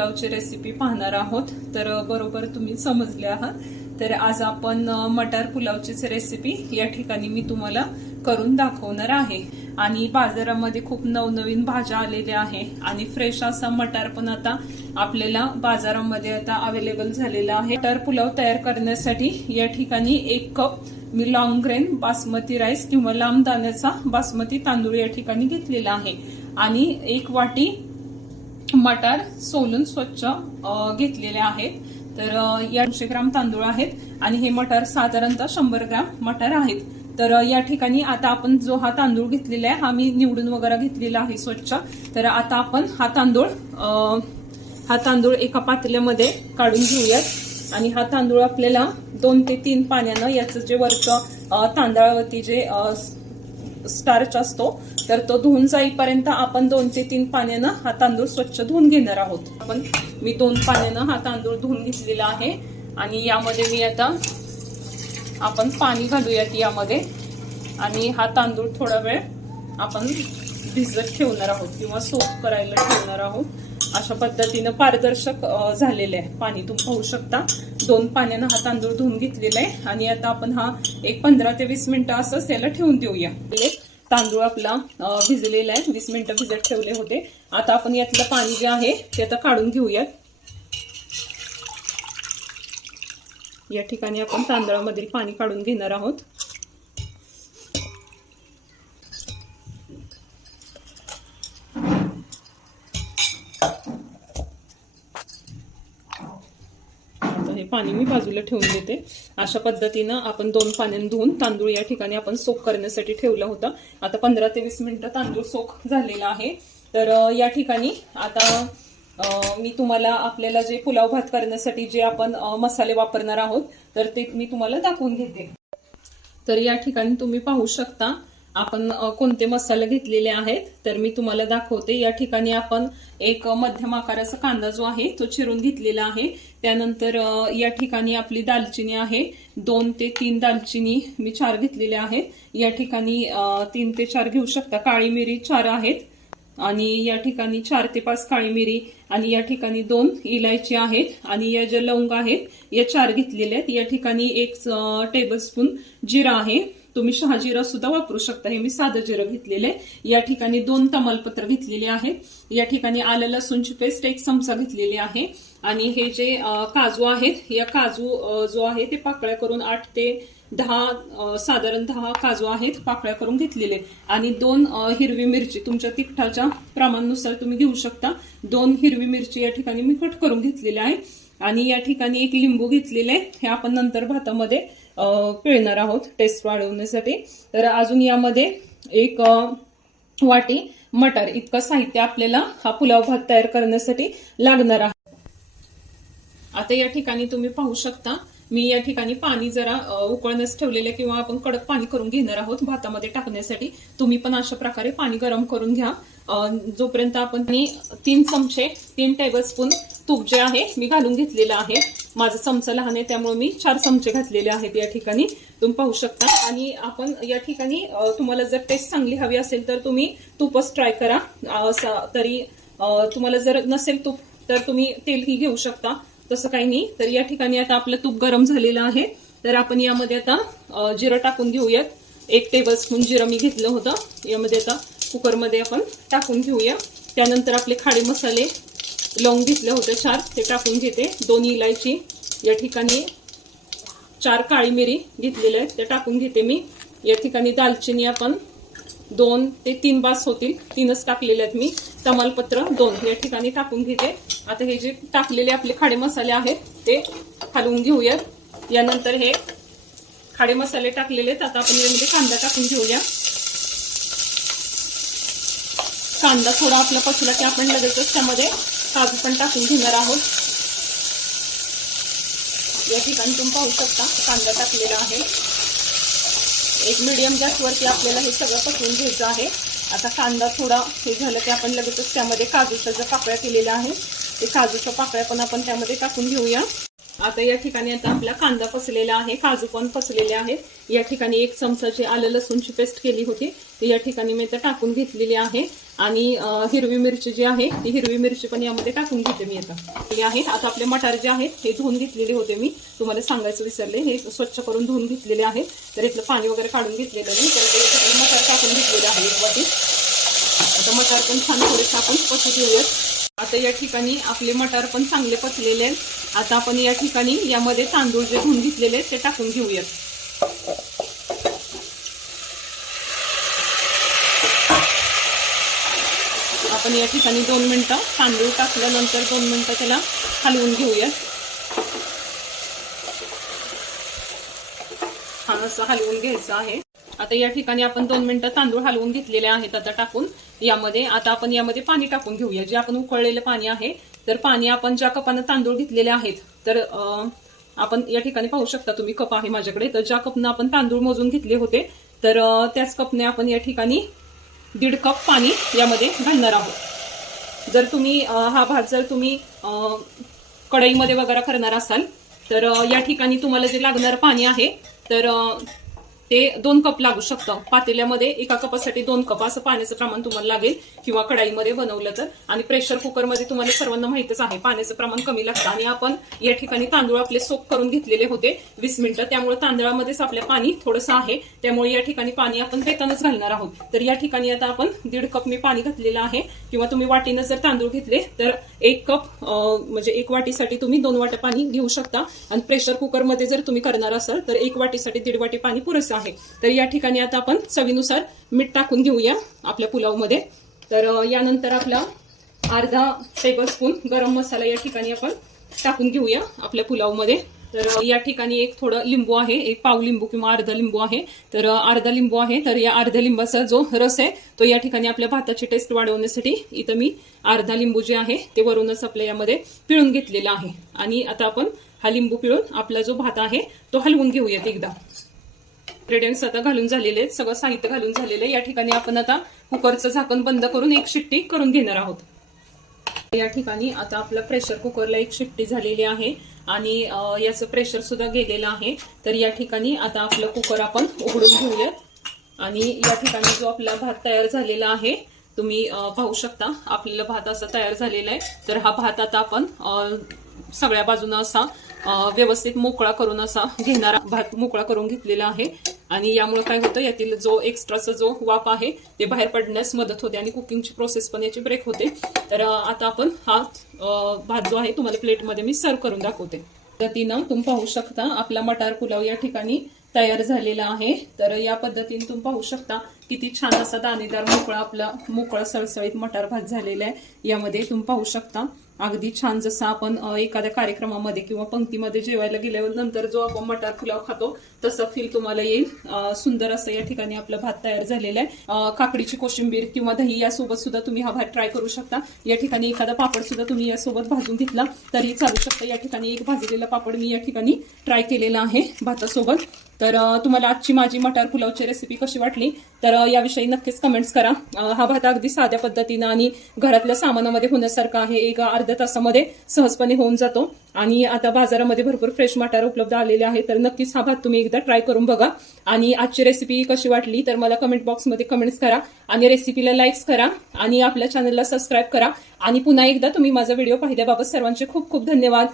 पुलावची recipe पाहणार आहोत. तर बरोबर तुम्ही समजले आहात. तर आज आपण मटार पुलावचीच रेसिपी या ठिकाणी मी तुम्हाला करून दाखवणार आहे. आणि बाजारामध्ये खूप नवनवीन भाज्या आलेल्या आहे. आणि फ्रेश असा मटार पण आता आपल्याला बाजारामध्ये आता अवेलेबल झालेला आहे. मटार पुलाव तयार करण्यासाठी या ठिकाणी एक कप मी लॉंग ग्रेन बासमती राईस किंवा लांब दाण्याचा बासमती तांदूळ या ठिकाणी घेतलेला आहे. आणि एक वाटी मटार सोलून स्वच्छ घेतलेले आहेत. तर या दोनशे ग्राम तांदूळ आहेत आणि हे मटार साधारणतः शंभर ग्राम मटार आहेत. तर या ठिकाणी आता आपण जो हा तांदूळ घेतलेला आहे हा मी निवडून वगैरे घेतलेला आहे स्वच्छ. तर आता आपण हा तांदूळ हा तांदूळ एका पातेल्यामध्ये काढून घेऊयात. आणि हा तांदूळ आपल्याला दोन ते तीन पाण्यानं याचं जे वरचं तांदळावरती जे स्टार्च असतो तर तो धुवून जाईपर्यंत आपण दोन ते तीन पाण्यानं हा तांदूळ स्वच्छ धुवून घेणार आहोत. आपण मी दोन पाण्यानं हा तांदूळ धुवून घेतलेला आहे आणि यामध्ये मी आता आपण पाणी घालूयात यामध्ये. आणि हा तांदूळ थोडा वेळ आपण भिजत ठेवणार आहोत किंवा सोप करायला ठेवणार आहोत. अशा पद्धतीनं पारदर्शक झालेलं आहे. पाणी तुम्ही पाहू शकता. दोन पाण्यानं हा तांदूळ धुवून घेतलेला आहे. आणि आता आपण हा एक पंधरा ते वीस मिनिटं असंच त्याला ठेवून देऊया. एक तांदूळ आपला भिजलेला आहे. वीस मिनिटं भिजत ठेवले होते. आता आपण यातलं पाणी जे आहे ते आता काढून घेऊयात. या ठिकाणी आपण तांदळामधील पाणी काढून घेणार आहोत. पाणी मी बाजूला ठेवून देते. अशा पद्धतीनं आपण दोन पाण्याने धुवून तांदूळ या ठिकाणी आपण सोक करण्यासाठी ठेवला होता. आता पंधरा ते वीस मिनिटं तांदूळ सोक झालेला आहे. तर या ठिकाणी आता मी तुम्हाला आपल्याला जे पुलाव भात करण्यासाठी जे आपण मसाले वापरणार आहोत तर ते मी तुम्हाला दाखवून घेते. तर या ठिकाणी तुम्ही पाहू शकता आपण कोणते मसाले घेतलेले आहेत तर मी तुम्हाला दाखवते. या ठिकाणी आपण एक मध्यम आकाराचा कांदा जो आहे तो चिरून घेतलेला आहे. त्यानंतर या ठिकाणी आपली दालचिनी आहे. दोन ते तीन दालचिनी मी चार घेतलेल्या आहेत. या ठिकाणी तीन ते चार घेऊ शकता. काळी मिरी चार आहेत. आणि या ठिकाणी चार ते पाच काळी मिरी आणि या ठिकाणी दोन इलायची आहेत. आणि या ज्या लवंग आहेत या चार घेतलेल्या आहेत. या ठिकाणी एक टेबलस्पून जिरा आहे. तुम्ही शहाजिरा सुद्धा वापरू शकता. हे मी साधं जिरं घेतलेले या ठिकाणी दोन तमालपत्र घेतलेले आहेत या ठिकाणी आलं लसूणची पेस्ट एक चमचा घेतलेली आहे. आणि हे जे काजू आहेत या काजू जो आहे ते पाकळ्या करून आठ ते दहा साधारण दहा काजू आहेत पाकळ्या करून घेतलेले. आणि दोन हिरवी मिरची. तुमच्या तिखटाच्या प्रमाणानुसार तुम्ही घेऊ शकता. दोन हिरवी मिरची या ठिकाणी मी कट करून घेतलेल्या आहे आणि या ठिकाणी एक लिंबू घेतलेले आहे हे आपण नंतर भातामध्ये पिळणार आहोत टेस्ट वाढवण्यासाठी. तर अजून यामध्ये एक वाटी मटार. इतकं साहित्य आपल्याला हा पुलाव भात तयार करण्यासाठी लागणार आहे. आता या ठिकाणी तुम्ही पाहू शकता मी या ठिकाणी पाणी जरा उकळण्यास ठेवलेले किंवा आपण कडक पाणी करून घेणार आहोत भातामध्ये टाकण्यासाठी. तुम्ही पण अशा प्रकारे पाणी गरम करून घ्या. जोपर्यंत आपण मी तीन चमचे तीन टेबलस्पून तूप जे आहे मी घालून घेतलेलं आहे. माझा चमचा लहान आहे त्यामुळे मी चार चमचे घातलेले आहेत या ठिकाणी. तुम्ही पाहू शकता. आणि आपण या ठिकाणी तुम्हाला जर टेस्ट चांगली हवी असेल तर तुम्ही तूपच ट्राय करा. तरी तुम्हाला जर नसेल तूप तर तुम्ही तेलही घेऊ शकता. तसं काही नाही. तर या ठिकाणी आता आपलं तूप गरम झालेलं आहे. तर आपण यामध्ये आता जिरं टाकून घेऊयात. एक टेबल स्पून जिरं मी घेतलं होतं. यामध्ये आता कुकरमध्ये आपण टाकून घेऊया. त्यानंतर आपले खाडे मसाले लवंग घेतलं होतं चार ते टाकून घेते. दोन इलायची या ठिकाणी चार काळी मिरी घेतलेल्या आहेत. त्या टाकून घेते मी. या ठिकाणी दालचिनी आपण दोन ते तीन बास होतील. तीनच टाकलेले आहेत मी. तमालपत्र दोन. या ठिकाणी टाकून घेते. आता हे जे टाकलेले आपले खाडे मसाले आहेत ते हलवून घेऊयात. यानंतर हे खाडे मसाले टाकलेले आहेत. आता आपण यामध्ये कांदा टाकून घेऊया. कांदा थोडा आपला पसला की आपण लगेचच त्यामध्ये काजू पण टाकून घेणार आहोत. या ठिकाणी तुम्ही पाहू शकता कांदा टाकलेला आहे. एक मिडियम गॅसवरती आपल्याला हे सगळं पसवून घ्यायचं आहे. आता कांदा थोडा हे झालं की आपण लगेचच त्यामध्ये काजूच्या ज्या पाकळ्या केलेल्या आहेत ते काजूच्या पाकळ्या पण आपण त्यामध्ये टाकून घेऊया. आता या ठिकाणी आता आपला कांदा फसलेला आहे काजू पण फसलेले आहेत. या ठिकाणी एक चमचाची आलं लसूणची पेस्ट केली होती. ती या ठिकाणी मी आता टाकून घेतलेली आहे. आणि हिरवी मिरची जी आहे ती हिरवी मिरची पण यामध्ये टाकून घेते मी आता. आहेत आता आपले मटार जे आहेत हे धुवून घेतलेले होते मी. तुम्हाला सांगायचं विसरले. हे स्वच्छ करून धुवून घेतलेले आहेत तर इथलं पाणी वगैरे काढून घेतलेलं मी. तर ठिकाणी मटार टाकून घेतलेले आहे एक वाटी. आता मटार पण छान थोडेसे आपण पसू घेऊयात आता या ठिकाणी आपले मटार पण चांगले पचलेले आहेत. आता आपण या ठिकाणी यामध्ये तांदूळ जे धुवून घेतलेले आहेत ते टाकून घेऊयात. आपण या ठिकाणी दोन मिनटं तांदूळ टाकल्यानंतर दोन मिनटं त्याला हलवून घेऊयात. छान असं हलवून घ्यायचं आहे. आता या ठिकाणी आपण दोन मिनिटं तांदूळ हलवून घेतलेले आहेत आता टाकून. यामध्ये आता आपण यामध्ये पाणी टाकून घेऊया. जे आपण उकळलेलं पाणी आहे तर पाणी आपण ज्या कपानं तांदूळ घेतलेले आहेत तर आपण या ठिकाणी पाहू शकता तुम्ही कप आहे माझ्याकडे. तर ज्या कपनं आपण तांदूळ मोजून घेतले होते तर त्याच कपने आपण या ठिकाणी दीड कप पाणी यामध्ये घालणार आहोत. जर तुम्ही हा भात जर तुम्ही कढईमध्ये वगैरे करणार असाल तर या ठिकाणी तुम्हाला जे लागणारं पाणी आहे तर ते दोन कप लागू शकतं. पातेल्यामध्ये एका कपासाठी दोन कप असं पाण्याचं प्रमाण तुम्हाला लागेल किंवा कढाईमध्ये बनवलं तर. आणि प्रेशर कुकरमध्ये तुम्हाला सर्वांना माहितच आहे पाण्याचं प्रमाण कमी लागतं. आणि आपण या ठिकाणी तांदूळ आपले सोप करून घेतलेले होते वीस मिनिटं. त्यामुळे तांदळामध्येच आपल्या पाणी थोडंसं आहे. त्यामुळे या ठिकाणी पाणी आपण बेतानच घालणार आहोत. तर या ठिकाणी आता आपण दीड कप मी पाणी घातलेलं आहे. किंवा तुम्ही वाटीनं जर तांदूळ घेतले तर एक कप म्हणजे एक वाटीसाठी तुम्ही दोन वाट्या पाणी घेऊ शकता. आणि प्रेशर कुकरमध्ये जर तुम्ही करणार असाल तर एक वाटीसाठी दीड वाटी पाणी पुरेसं आहे. तर या ठिकाणी आता आपण चवीनुसार मीठ टाकून घेऊया आपल्या पुलावमध्ये. तर यानंतर आपला अर्धा टेबल स्पून गरम मसाला या ठिकाणी आपण टाकून घेऊया आपल्या पुलावमध्ये. तर या ठिकाणी एक थोडं लिंबू आहे एक पाव लिंबू किंवा अर्धा लिंबू आहे. तर अर्धा लिंबू आहे तर या अर्ध्या लिंबाचा जो रस आहे तो या ठिकाणी आपल्या भाताची टेस्ट वाढवण्यासाठी इथं मी अर्धा लिंबू जे आहे ते वरूनच आपल्या यामध्ये पिळून घेतलेला आहे. आणि आता आपण हा लिंबू पिळून आपला जो भात आहे तो हलवून घेऊयात एकदा. इन्ग्रेडियंट्स आता घालून झालेले आहेत सगळं साहित्य घालून झालेलं आहे. या ठिकाणी आपण आता कुकरचं झाकण बंद करून एक शिट्टी करून घेणार आहोत. या ठिकाणी आता आपला प्रेशर कुकरला एक शिट्टी झालेली आहे आणि याचं प्रेशर सुद्धा गेलेलं आहे. तर या ठिकाणी आता आपलं कुकर आपण उघडून घेऊयात. आणि या ठिकाणी जो आपला भात तयार झालेला आहे तुम्ही पाहू शकता आपल्याला भात असा तयार झालेला आहे. तर हा भात आता आपण सगळ्या बाजूनं असा व्यवस्थित मोकळा करून असा घेणारा भात मोकळा करून घेतलेला आहे. आणि यामुळे काय होतं यातील जो एक्स्ट्राचा जो वाफ आहे ते बाहेर पडण्यास मदत होते आणि कुकिंगची प्रोसेस पण याची ब्रेक होते. तर आता आपण हा भात जो आहे तुम्हाला प्लेटमध्ये मी सर्व करून दाखवते. पद्धतीनं तुम्ही पाहू शकता आपला मटार पुलाव या ठिकाणी तयार झालेला आहे. तर या पद्धतीने तुम्ही पाहू शकता किती छान असा दाणेदार मोकळा आपला मोकळा सळसळीत मटार भात झालेला आहे. यामध्ये तुम्ही पाहू शकता. अगदी छान जसं आपण एखाद्या कार्यक्रमामध्ये किंवा पंक्तीमध्ये जेवायला गेल्यावर नंतर जो आपण मटार पुलाव खातो तसा फील तुम्हाला येईल. सुंदर असं या ठिकाणी आपला भात तयार झालेला आहे. काकडीची कोशिंबीर किंवा दही यासोबत सुद्धा तुम्ही हा भात ट्राय करू शकता. या ठिकाणी एखादा पापड सुद्धा तुम्ही यासोबत भाजून घेतला तरी चालू शकतं. या ठिकाणी एक भाजलेला पापड मी या ठिकाणी ट्राय केलेला आहे भातासोबत. तर तुम्हाला आजची माझी मटार पुलावची रेसिपी कशी वाटली? तर याविषयी नक्कीच कमेंट्स करा. हा भात अगदी साध्या पद्धतीनं आणि घरातल्या सामानामध्ये होण्यासारखा आहे. एक अर्ध्या तासामध्ये सहजपणे होऊन जातो. आणि आता बाजारामध्ये भरपूर फ्रेश मटार उपलब्ध आलेले आहे तर नक्कीच हा भात तुम्ही एकदा ट्राय करून बघा. आणि आजची रेसिपी कशी वाटली? तर मला कमेंट बॉक्समध्ये कमेंट्स करा. आणि रेसिपीला लाईक्स करा. आणि आपल्या चॅनलला सबस्क्राईब करा. आणि पुन्हा एकदा तुम्ही माझा व्हिडिओ पाहिल्याबाबत सर्वांचे खूप खूप धन्यवाद.